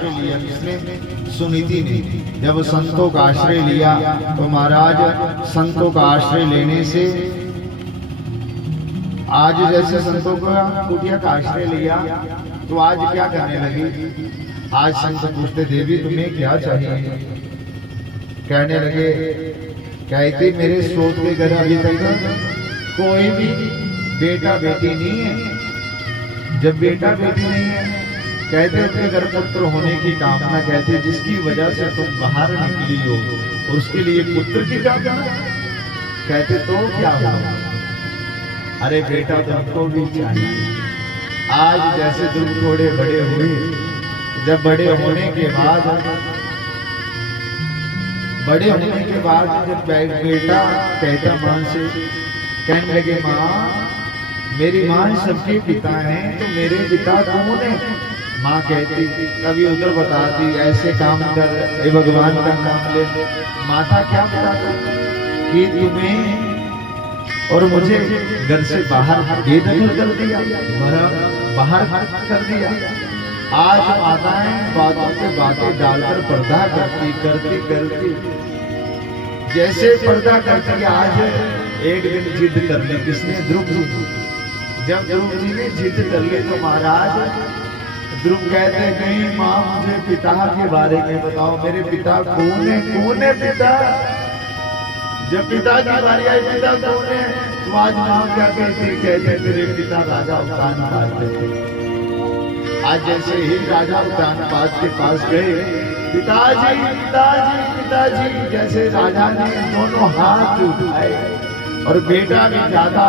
आश्रय लिया, किसने? सुनीति ने। जब संतों का आश्रय लिया तो महाराज संतों का आश्रय लेने से आज जैसे संतों का कुटिया का आश्रय लिया तो आज क्या करने लगी? आज संत पूछते देवी तुम्हें क्या चाहिए? कहने लगे, कहते मेरे स्रोत के घर अभी तक कोई भी बेटा बेटी नहीं है। जब बेटा बेटी नहीं है, कहते अपने घर पुत्र होने की कामना, कहते जिसकी वजह से तुम बाहर निकली हो और उसके लिए पुत्र की कामना, कहते तो क्या हुआ? अरे बेटा तुमको भी चाहिए। आज जैसे तुम थोड़े बड़े हुए, जब बड़े होने के बाद जब बेटा कहता मां से, कहने लगे मां मेरी मां सबके पिता हैं तो मेरे पिता कौन है? माँ कहती, कभी उधर बताती ऐसे काम कर, हे भगवान का नाम ले। माता क्या बताती कि तुम्हें और मुझे घर से बाहर बेदखल कर दिया, बाहर कर दिया। आज माताएं बातों पे बातें डालकर पर्दा करती जैसे पर्दा करती। आज एक दिन जिद कर ली, किसने? ध्रुव जी। जब ध्रुव जी ने जिद कर ली तो महाराज ध्रुव कहते नहीं माँ मुझे पिता के बारे में बताओ, मेरे पिता कौन है? कौन है पिता? जब पिता की बारी आई, पिता कौन है? तो आज माँ क्या कहते? कहते मेरे पिता राजा उत्तानपाद थे। आज जैसे ही राजा उत्तानपाद के पास गए, पिताजी पिताजी पिताजी, जैसे राजा ने दोनों हाथ उठाए और बेटा भी ज्यादा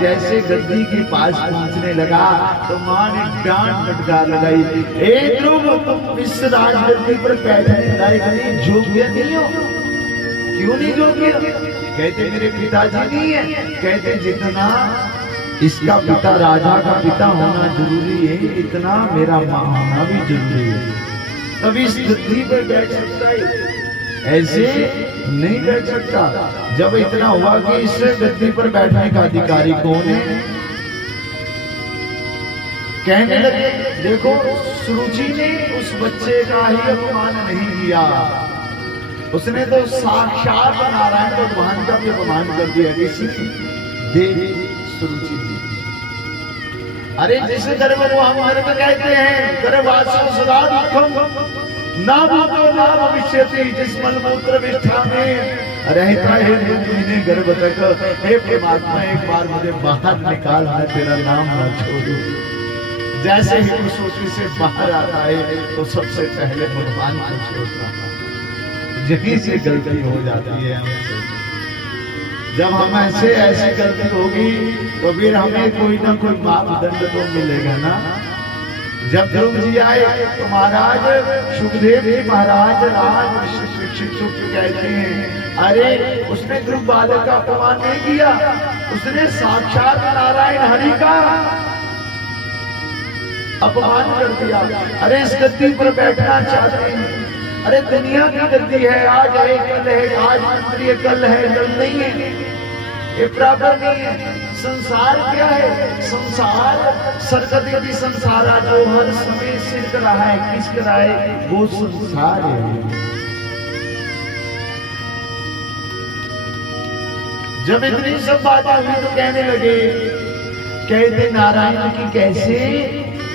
जैसे गद्दी के पास पहुंचने लगा तो माँ ने डांट फटकार लगाई, ए ध्रुव तुम इस राजगद्दी पर बैठने लायक नहीं, योग्य नहीं हो। क्यों नहीं योग्य? कहते मेरे पिताजी नहीं है। कहते जितना इसका पिता राजा का पिता होना जरूरी है, इतना मेरा माँ होना भी जरूरी है, तभी इस गद्दी पर बैठ सकता है, ऐसे नहीं बैठ सकता। जब इतना हुआ कि इस गद्दी पर बैठने का अधिकारी कौन है, कहने लगे देखो सुरुचि ने उस बच्चे का ही अपमान नहीं किया, उसने तो साक्षात नारायण भगवान का भी अपमान कर दिया। किसी देवी सुरुचि जी। अरे जिस गर्भ को हम गर्भ कहते हैं, गर्भवासो सदा दुखम ना भूतो ना भविष्यति, जिस मलमूत्र विष्ठा में रहता है महीने गर्भ तक, हे परमात्मा एक बार मुझे बाहर निकाल, मैं तेरा नाम ना छोड़ू। जैसे ही सुरुचि से बाहर आता है तो सबसे पहले भगवान को छोड़ता है। यहीं से गलती हो जाती है हमसे। जब हम ऐसी गलती होगी तो फिर हमें कोई ना कोई मापदंड तो मिलेगा ना। जब ध्रुव जी आए तो महाराज सुखदेव जी महाराज राज शिक्षक कहते हैं, अरे उसने ध्रुव बालक का अपमान नहीं किया, उसने साक्षात नारायण हरि का अपमान कर दिया। अरे इस गद्दी पर बैठना चाहते हैं, अरे दुनिया की गद्दी है, आज है कल है, आज मंत्री कल है कल नहीं है, ये बराबर नहीं है। संसार क्या है? संसार सरकती संसार जो हर समय सिर कर रहा है, किस कर रहा है? वो संसार है। जब इतनी सब बातें हुई तो कहने लगे, कहते नारायण की कैसे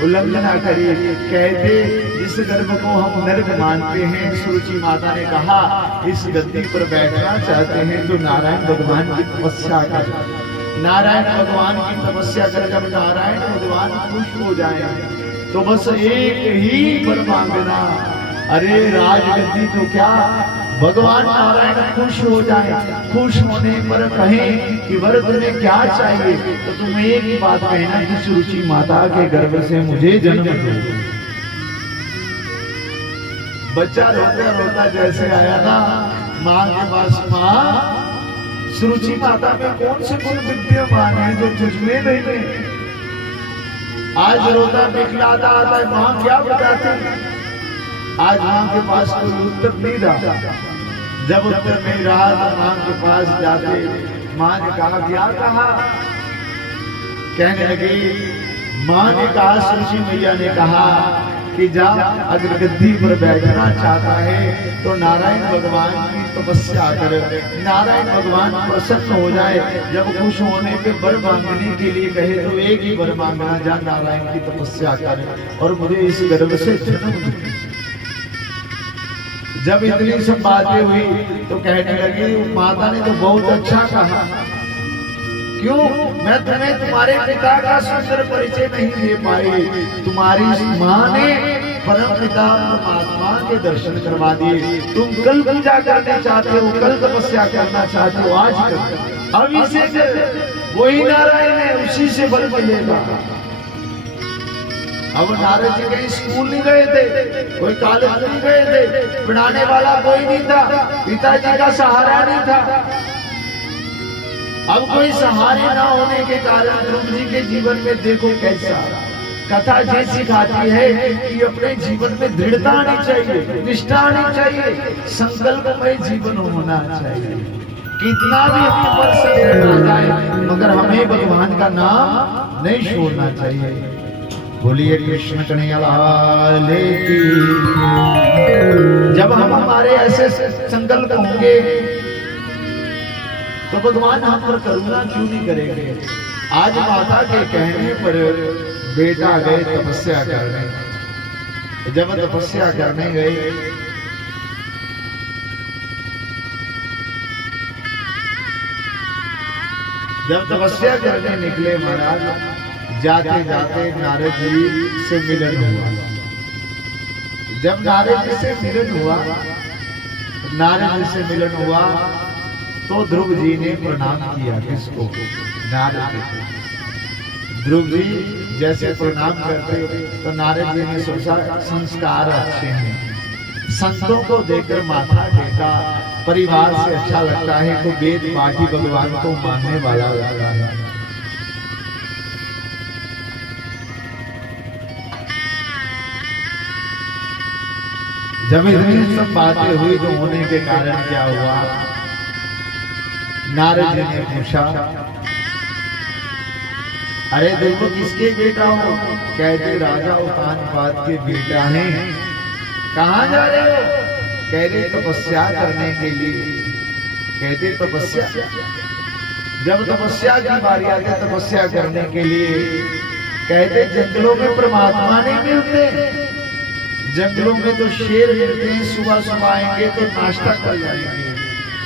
उल्लंघना करिए। कहते इस गर्भ को हम नर्क मानते हैं। सुरुचि माता ने कहा इस गद्दी पर बैठना चाहते हैं तो नारायण भगवान की तपस्या कर, नारायण भगवान की तपस्या कर, जब नारायण भगवान खुश हो जाए तो बस एक ही वर मांगना। अरे राजगद्दी तो क्या, भगवान नारायण खुश हो जाए, खुश होने पर कहें कि वर तुम्हें क्या चाहिए तो तुम एक ही बात कहना कि सुरुचि माता के गर्भ से मुझे जन्म दो। बच्चा रोता रोता जैसे आया ना माँ के पास, माँ सुरुचि माता में कौन से गुण विद्यमान है जो तुझमें नहीं है? आज रोता दिखलाता आता है, माँ क्या बताती? आज माँ के पास कोई उत्तर नहीं रहा। जब उत्तर नहीं रहा तो माँ के पास जाते माँ ने कहा क्या कहा? कहने लगी, माँ ने कहा, सुरुचि मैया ने कहा कि कि जा अगर गद्दी पर बैठना चाहता है तो नारायण भगवान की तपस्या कर, नारायण भगवान प्रसन्न हो जाए। जब खुश होने पे वर मांगने के लिए कहे तो एक ही वर मांगना, जा नारायण की तपस्या कर और मुझे इस गर्भ से जन्म दे। जब इतनी सब बातें हुई तो कहने लगी माता ने तो बहुत अच्छा कहा, क्यों मैं तुम्हें तुम्हारे पिता का सुंदर परिचय नहीं दे पाई, तुम्हारी माँ ने परम पिता परमात्मा के दर्शन करवा दिए। तुम कल पूजा करना चाहते हो, कल तपस्या करना चाहते हो, आज कर, अभी से कर, वही नारायण है, उसी से बल मिलेगा। अब नारद जी कहीं स्कूल नहीं गए थे, कोई कॉलेज नहीं गए थे, पढ़ाने वाला कोई नहीं था, पिताजी का सहारा नहीं था। अब कोई सहारे ना होने के कारण ध्रुव जी के जीवन में देखो कैसा कथा ये सिखाती है कि अपने जीवन में दृढ़ता आनी चाहिए, निष्ठा आनी चाहिए, संकल्पमय जीवन होना चाहिए। कितना भी अपने पर संकट आ जाए मगर हमें भगवान का नाम नहीं छोड़ना चाहिए। बोलिए कृष्ण कन्हैया लाल की। जब हम हमारे ऐसे संकल्प होंगे तो भगवान हम पर करुणा क्यों नहीं करेंगे। आज माता के कहने पर बेटा गए तपस्या करने, जब तपस्या करने गए जब तपस्या करने निकले महाराज, जाते जाते नारद जी से मिलन हुआ। जब नारद जी से मिलन हुआ, नारद जी से मिलन हुआ तो ध्रुव जी ने प्रणाम किया। किसको? नारद जी। ध्रुव जी जैसे प्रणाम करते तो नारद जी ने सोचा संस्कार अच्छे हैं, संतों को देखकर माथा टेका, परिवार से अच्छा लगता है तो वेद पाठी भगवान को मानने वाला लगता है। जब इतनी सब बातें हुई तो होने के कारण क्या हुआ, नारद जी ने पूछा अरे देखो किसके बेटा हो? कहते राजा उत्तानपाद के बेटा हैं। कहाँ जा रहे हो? कह रहे तपस्या करने के लिए। कहते तपस्या? जब तपस्या की बारी आती तपस्या करने के लिए, कहते जंगलों में परमात्मा नहीं मिलते, जंगलों में तो शेर मिलते हैं, सुबह सुबह आएंगे तो नाश्ता कर जाएंगे।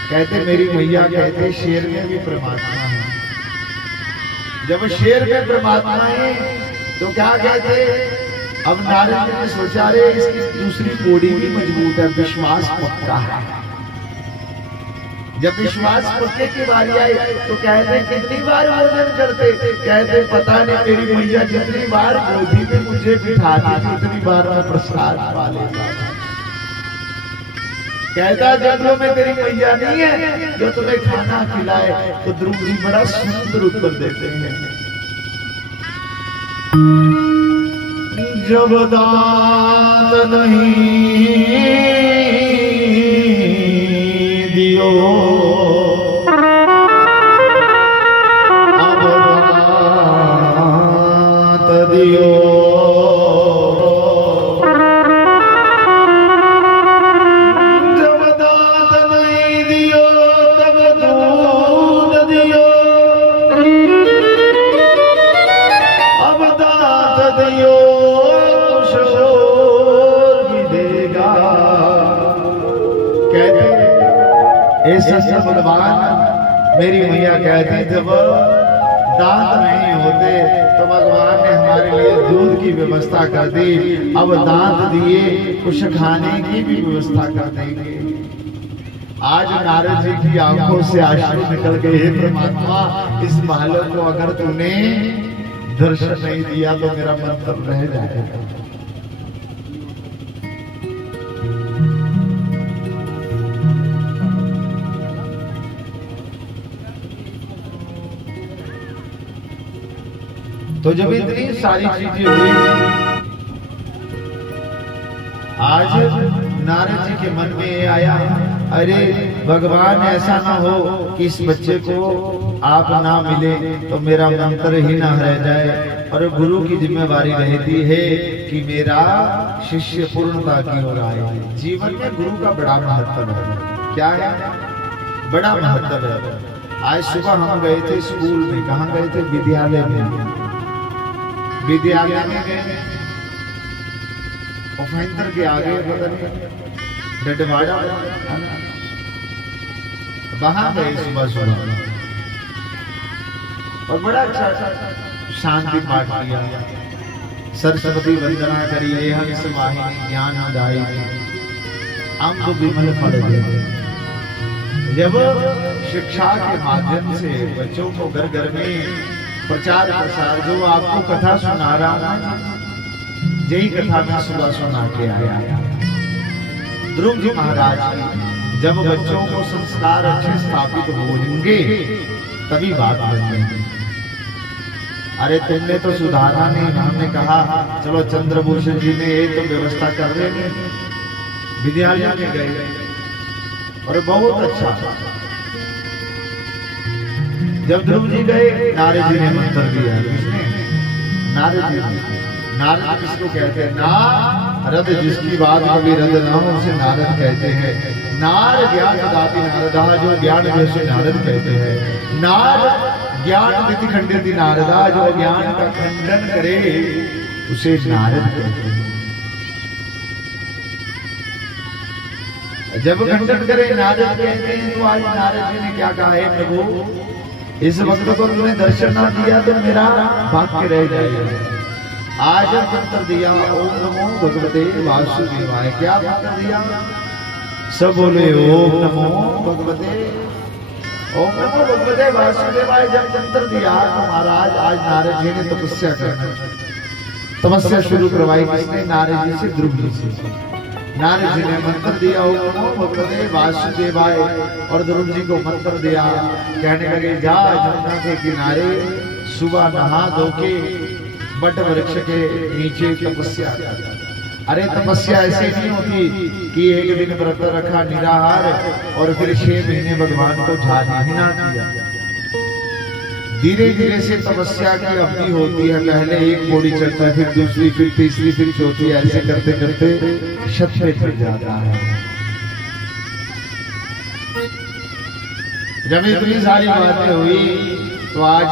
कहते मेरी मैया कहते शेर में भी परमात्मा है। जब शेर में परमात्मा है तो क्या कहते, अब नारद जी ने सोचा रे इसकी दूसरी कोड़ी भी मजबूत है, विश्वास पक्का है। जब विश्वास पक्के की बारी आई तो कहते कितनी बार भोजन करते? कहते पता नहीं मेरी मैया जितनी बार गोदी में मुझे बिठाती उतनी बार मैं प्रसाद पा लेता। कहता जंगलों में तेरी मैया नहीं है जो तुम्हें खाना खिलाए। तो ध्रुव जी बड़ा सुंदर उत्तर देते हैं, जब दांत नहीं दियो अब दांत दियो, भगवान मेरी मैया कहती जब दांत नहीं होते तो भगवान ने हमारे लिए दूध की व्यवस्था कर दी, अब दांत दिए कुछ खाने की भी व्यवस्था कर देंगे। आज नारद जी की आंखों से आंसू निकल गए, हे परमात्मा इस बालक को अगर तूने दर्शन नहीं दिया तो मेरा मन तब रह जाएगा। तो जब इतनी सारी चीजें हुई, आज नारद जी के मन में ये आया अरे भगवान ऐसा ना हो कि इस बच्चे को आप ना मिले तो मेरा मंत्र ही ना रह जाए और गुरु की जिम्मेवारी रहती है कि मेरा शिष्य पूर्णता की ओर आए। जीवन में गुरु का बड़ा महत्व है। क्या है? बड़ा महत्व है। आज सुबह हम गए थे स्कूल में। कहाँ गए थे? विद्यालय में। विद्यालय में गए और फैंतर के आगे डडवाड़ा वहां गए सुबह सुबह और बड़ा अच्छा शांति पाठ किया। सरस्वती वंदना करिए हम समाहिनी ज्ञान दाई अम्ब विमल फल दे। जब शिक्षा के माध्यम से बच्चों को घर घर में प्रचार प्रसार, जो आपको कथा सुना रहा हूं, यही कथा मैं सुबह सुना के आया। ध्रुव जी महाराज जब बच्चों को संस्कार अच्छे स्थापित होंगे तभी बात बनेगी। अरे तुमने तो सुधारा नहीं। हमने कहा चलो चंद्रभूषण जी ने ये तो व्यवस्था कर रहे हैं। विद्यालय में गए और बहुत अच्छा। जब ध्रुव जी गए, नारद जी ने मंत्र दिया। किसने? नारद जी। नारद किसको कहते हैं? नारद, जिसकी बात कभी रद्द ना हो उसे नारद कहते हैं। नार ज्ञान दाति नारदा, जो ज्ञान जैसे नारद कहते हैं। नार ज्ञान विधि खंडित नारदा, जो ज्ञान का खंडन करे उसे नारद कहते हैं। जब खंडन करे नारद कहते हैं। तो आज नारद जी ने क्या कहा है? प्रभु, इस वक्त को तुमने दर्शन ना दिया तो मेरा वाक्य रह जाएगा। आज मंत्र दिया, ओम नमो भगवते वासुदेवाय। क्या मंत्र दिया? सब बोले ओम नमो भगवते, ओम नमो भगवते वासुदेवाय। जब मंत्र दिया तो महाराज आज नारद जी ने तपस्या करना, तपस्या शुरू करवाई। किसने? नारद जी से, ध्रुव जी से। नारद जी ने मंत्र दिया ओम नमो भगवते वासुदेवाय और ध्रुव जी को मंत्र दिया। कहने लगे जा जमुना के किनारे सुबह नहा धो के बट वृक्ष के नीचे तपस्या। अरे तपस्या ऐसी नहीं होती कि एक दिन व्रत रखा निराहार और फिर 6 महीने भगवान को ध्यान ही ना दिया। धीरे धीरे से तपस्या की अवधि होती है। पहले एक पौड़ी चढ़ता है, फिर दूसरी, फिर तीसरी, फिर चौथी, ऐसे करते करते शत चढ़ जाता है। जब इतनी सारी बातें हुई तो आज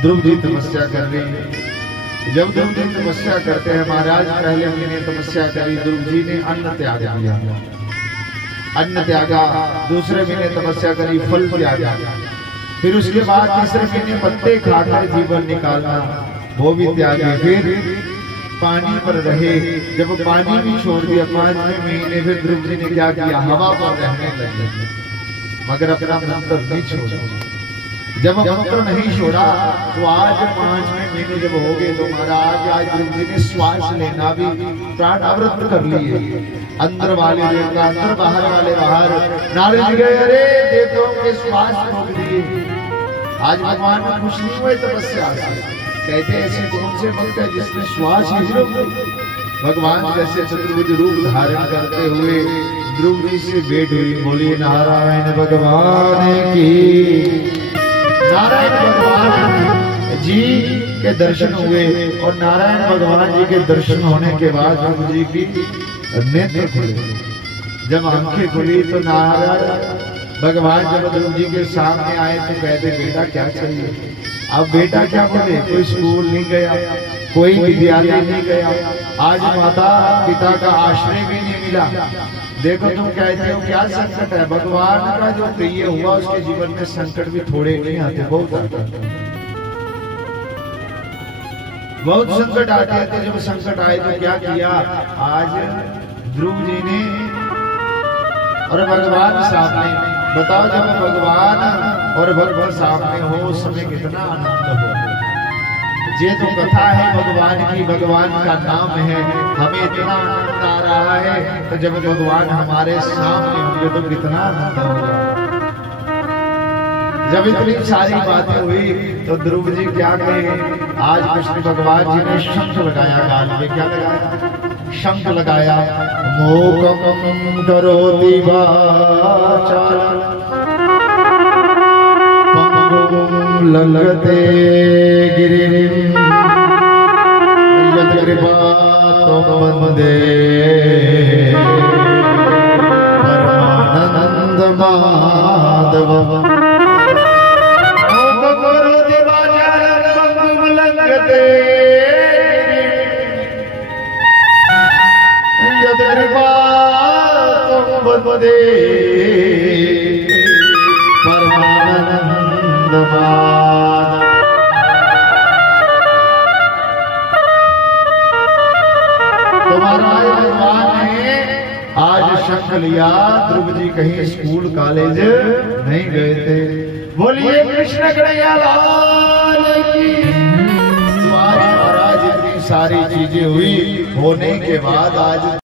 ध्रुव जी तपस्या कर रहे हैं। जब ध्रुव जी तपस्या करते हैं, महाराज पहले महीने तपस्या करी, ध्रुव जी ने अन्न त्याग दिया, अन्न त्यागा। दूसरे महीने तपस्या करी, फल त्यागा। फिर उसके बाद तीसरे महीने पत्ते खाकर जीवन निकालना, वो भी त्यागे। फिर पानी पर रहे। जब पानी भी छोड़ दिया 5वें महीने, फिर ध्रुव जी ने क्या किया? हवा पर रहने लगे, मगर अपना मंत्र नहीं छोड़ा। जब मंत्र नहीं छोड़ा तो आज 5वें महीने जब हो गए तो महाराज आज ध्रुव जी ने श्वास लेना भी प्राणावृत कर लिए। अंदर वाले देवता अंदर, बाहर वाले बाहर। नारद जी गए, अरे देवताओं के श्वास रोक दिए। आज भगवान खुश नहीं हुए तपस्या से। कहते ऐसे कौन से भक्त है जिसने श्वास ही रोक दी? भगवान जैसे चतुर्भुज रूप धारण करते हुए ध्रुव जी से भेंट हुई। बोलिए नारायण भगवान की। नारायण भगवान जी के दर्शन हुए और नारायण भगवान जी के दर्शन होने के बाद ध्रुव जी की नेत्र खुले। जब आंखें खुली तो नारायण भगवान जब ध्रुव जी के सामने आए तो कहते बेटा क्या चाहिए? अब बेटा क्या बोले? कोई स्कूल नहीं गया, कोई विद्यालय नहीं गया, आज माता पिता का आश्रय भी नहीं मिला। देखो तुम कहते हो क्या संकट है? भगवान का जो प्रिय हुआ उसके जीवन में संकट भी थोड़े नहीं आते, बहुत आते, बहुत संकट आते हैं। जब संकट आए तो क्या किया? आज ध्रुव जी ने और भगवान सामने, बताओ जब भगवान और भगवान सामने हो उस समय कितना आनंद हो। ये तो कथा है भगवान की, भगवान का नाम है, हमें इतना आनंद आ रहा है। तो जब भगवान हमारे सामने होंगे तो कितना आनंद होगा। जब इतनी सारी बातें हुई तो ध्रुव जी क्या कहे? आज कृष्ण भगवान जी ने शंख लगाया गाल में। क्या लगाया? शंख लगाया। मोकम करोति वाचा पंगुम लंघते गिरिं यत्कृपात्वं वन्दे परमानंद माधवम्। लंघते यत्कृपात्वं वन्दे परमानंद माधवम्। तुम्हारा भगवान ने आज शंख लिया। ध्रुव जी कहीं स्कूल कॉलेज नहीं गए थे। बोलिए कृष्ण कन्हैया लाल की। तो आज महाराज इतनी सारी चीजें हुई होने के बाद आज